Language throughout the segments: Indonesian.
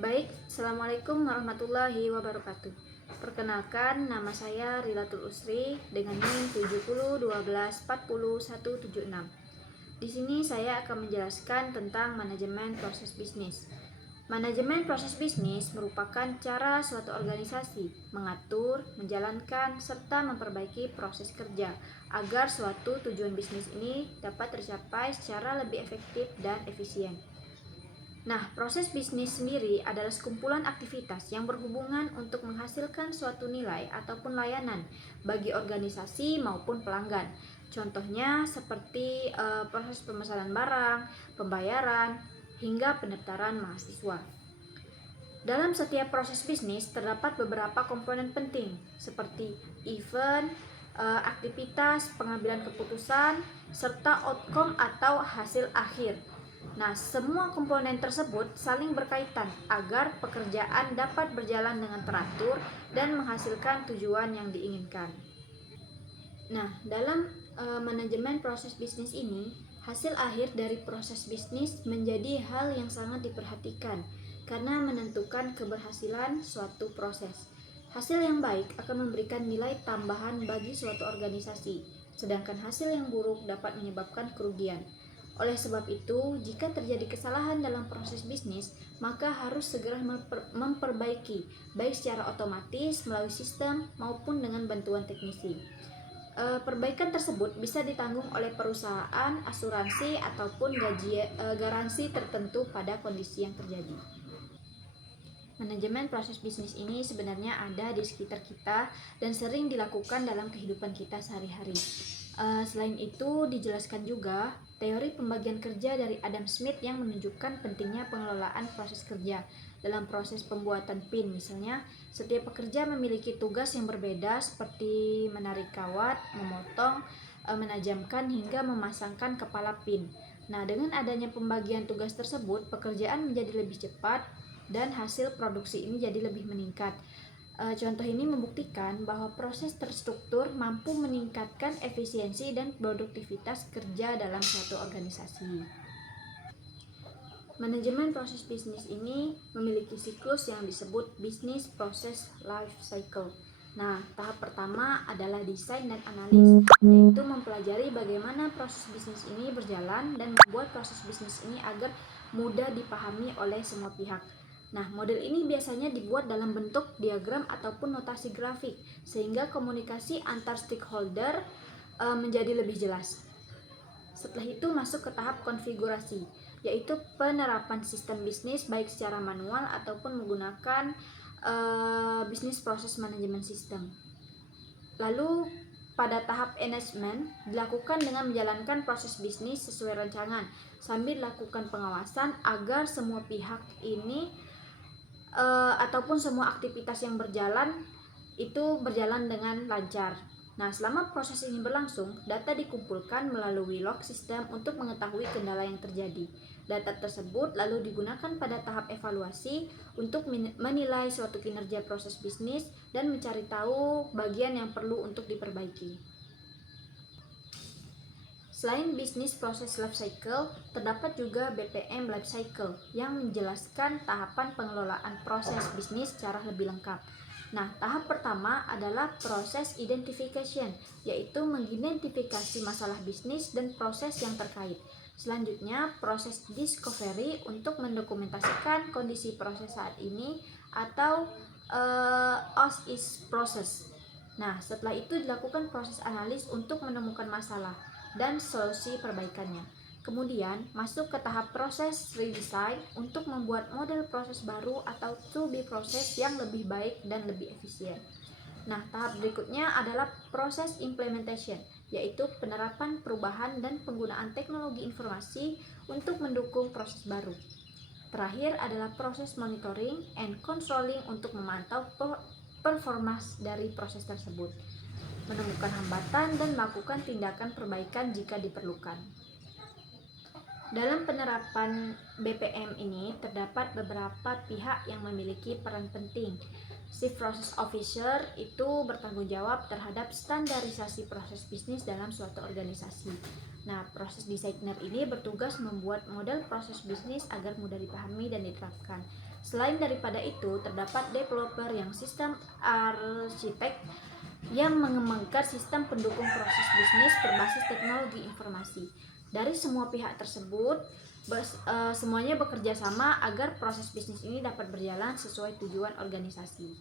Baik, Assalamualaikum warahmatullahi wabarakatuh. Perkenalkan, nama saya Rilatul Usri dengan NIM 7012404176. Di sini saya akan menjelaskan tentang manajemen proses bisnis. Manajemen proses bisnis merupakan cara suatu organisasi mengatur, menjalankan, serta memperbaiki proses kerja agar suatu tujuan bisnis ini dapat tercapai secara lebih efektif dan efisien. Nah, proses bisnis sendiri adalah sekumpulan aktivitas yang berhubungan untuk menghasilkan suatu nilai ataupun layanan bagi organisasi maupun pelanggan. Contohnya seperti proses pemesanan barang, pembayaran, hingga pendaftaran mahasiswa. Dalam setiap proses bisnis terdapat beberapa komponen penting seperti event, aktivitas, pengambilan keputusan, serta outcome atau hasil akhir. Nah, semua komponen tersebut saling berkaitan agar pekerjaan dapat berjalan dengan teratur dan menghasilkan tujuan yang diinginkan. Nah, dalam manajemen proses bisnis ini, hasil akhir dari proses bisnis menjadi hal yang sangat diperhatikan karena menentukan keberhasilan suatu proses. Hasil yang baik akan memberikan nilai tambahan bagi suatu organisasi, sedangkan hasil yang buruk dapat menyebabkan kerugian. Oleh sebab itu, jika terjadi kesalahan dalam proses bisnis, maka harus segera memperbaiki, baik secara otomatis melalui sistem maupun dengan bantuan teknisi. Perbaikan tersebut bisa ditanggung oleh perusahaan, asuransi, ataupun garansi tertentu pada kondisi yang terjadi. Manajemen proses bisnis ini sebenarnya ada di sekitar kita dan sering dilakukan dalam kehidupan kita sehari-hari. Selain itu, dijelaskan juga teori pembagian kerja dari Adam Smith yang menunjukkan pentingnya pengelolaan proses kerja. Dalam proses pembuatan pin misalnya, setiap pekerja memiliki tugas yang berbeda seperti menarik kawat, memotong, menajamkan hingga memasangkan kepala pin. Nah, dengan adanya pembagian tugas tersebut, pekerjaan menjadi lebih cepat dan hasil produksi ini jadi lebih meningkat. Contoh ini membuktikan bahwa proses terstruktur mampu meningkatkan efisiensi dan produktivitas kerja dalam suatu organisasi. Manajemen proses bisnis ini memiliki siklus yang disebut Business Process Life Cycle. Nah, tahap pertama adalah desain dan analis, yaitu mempelajari bagaimana proses bisnis ini berjalan dan membuat proses bisnis ini agar mudah dipahami oleh semua pihak. Nah, model ini biasanya dibuat dalam bentuk diagram ataupun notasi grafik, sehingga komunikasi antar stakeholder menjadi lebih jelas. Setelah itu masuk ke tahap konfigurasi, yaitu penerapan sistem bisnis baik secara manual ataupun menggunakan bisnis proses manajemen sistem. Lalu pada tahap enhancement dilakukan dengan menjalankan proses bisnis sesuai rancangan sambil dilakukan pengawasan agar semua pihak ini ataupun semua aktivitas yang berjalan itu berjalan dengan lancar. Nah, selama proses ini berlangsung, data dikumpulkan melalui log system untuk mengetahui kendala yang terjadi. Data tersebut lalu digunakan pada tahap evaluasi untuk menilai suatu kinerja proses bisnis dan mencari tahu bagian yang perlu untuk diperbaiki. Selain bisnis proses life cycle, terdapat juga BPM life cycle yang menjelaskan tahapan pengelolaan proses bisnis secara lebih lengkap. Nah, tahap pertama adalah proses identification, yaitu mengidentifikasi masalah bisnis dan proses yang terkait. Selanjutnya, proses discovery untuk mendokumentasikan kondisi proses saat ini atau as is process. Nah, setelah itu dilakukan proses analis untuk menemukan masalah dan solusi perbaikannya. Kemudian masuk ke tahap proses redesign untuk membuat model proses baru atau to be proses yang lebih baik dan lebih efisien. Nah, tahap berikutnya adalah proses implementation, yaitu penerapan perubahan dan penggunaan teknologi informasi untuk mendukung proses baru. Terakhir adalah proses monitoring and controlling untuk memantau performa dari proses tersebut, menemukan hambatan dan melakukan tindakan perbaikan jika diperlukan. Dalam penerapan BPM ini terdapat beberapa pihak yang memiliki peran penting. Chief Process Officer itu bertanggung jawab terhadap standarisasi proses bisnis dalam suatu organisasi. Nah, proses designer ini bertugas membuat model proses bisnis agar mudah dipahami dan diterapkan. Selain daripada itu, terdapat developer yang sistem arsitek yang mengembangkan sistem pendukung proses bisnis berbasis teknologi informasi. Dari semua pihak tersebut, semuanya bekerja sama agar proses bisnis ini dapat berjalan sesuai tujuan organisasi.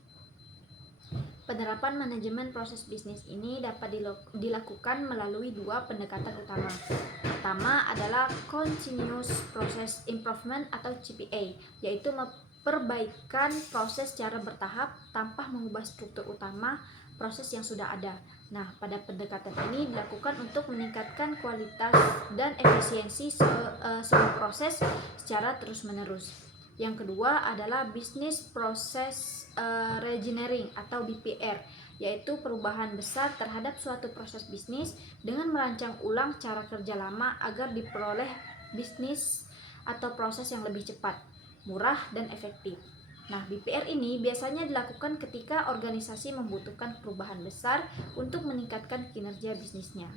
Penerapan manajemen proses bisnis ini dapat dilakukan melalui dua pendekatan utama. Pertama adalah Continuous Process Improvement atau CPA, yaitu memperbaikan proses secara bertahap tanpa mengubah struktur utama proses yang sudah ada. Nah, pada pendekatan ini dilakukan untuk meningkatkan kualitas dan efisiensi sebuah proses secara terus-menerus. Yang kedua adalah Business Process Reengineering atau BPR, yaitu perubahan besar terhadap suatu proses bisnis dengan merancang ulang cara kerja lama agar diperoleh bisnis atau proses yang lebih cepat, murah, dan efektif. Nah, BPR ini biasanya dilakukan ketika organisasi membutuhkan perubahan besar untuk meningkatkan kinerja bisnisnya.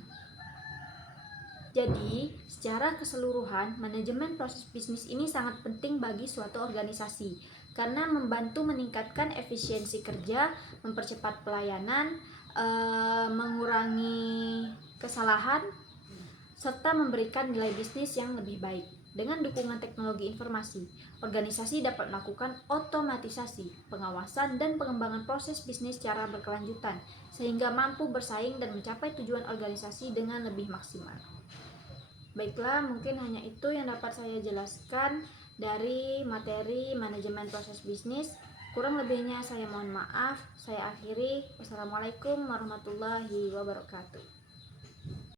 Jadi, secara keseluruhan, manajemen proses bisnis ini sangat penting bagi suatu organisasi karena membantu meningkatkan efisiensi kerja, mempercepat pelayanan, mengurangi kesalahan, serta memberikan nilai bisnis yang lebih baik. Dengan dukungan teknologi informasi, organisasi dapat melakukan otomatisasi, pengawasan, dan pengembangan proses bisnis secara berkelanjutan, sehingga mampu bersaing dan mencapai tujuan organisasi dengan lebih maksimal. Baiklah, mungkin hanya itu yang dapat saya jelaskan dari materi manajemen proses bisnis. Kurang lebihnya saya mohon maaf. Saya akhiri. Wassalamualaikum warahmatullahi wabarakatuh.